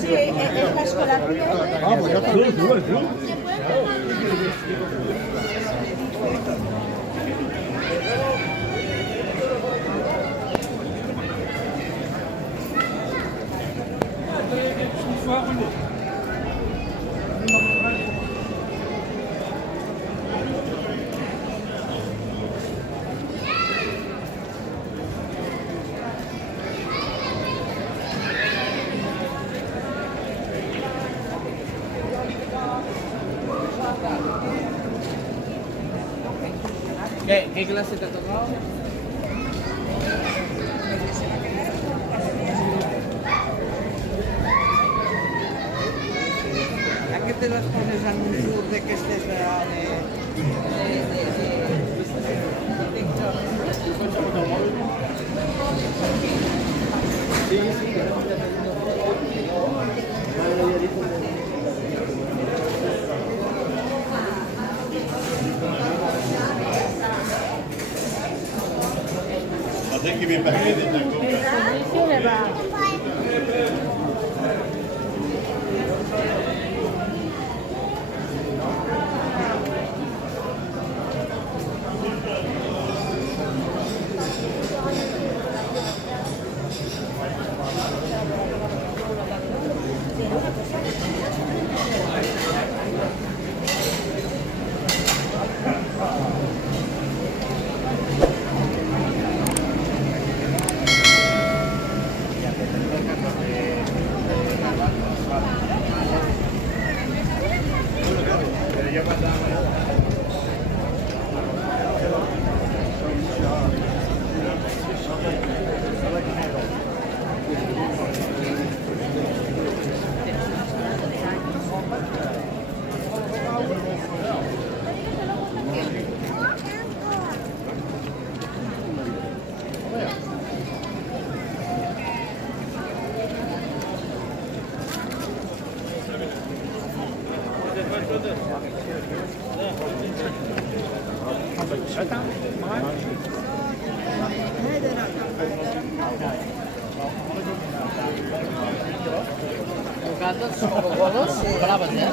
Sí, es la escolar. Ah, pues ya está. ¿Qué clase te ha tocado? ¿A qué te las pones en un tour de que estés de I think you've been better than that. Nosaltres som Coca-Cola, braves, eh?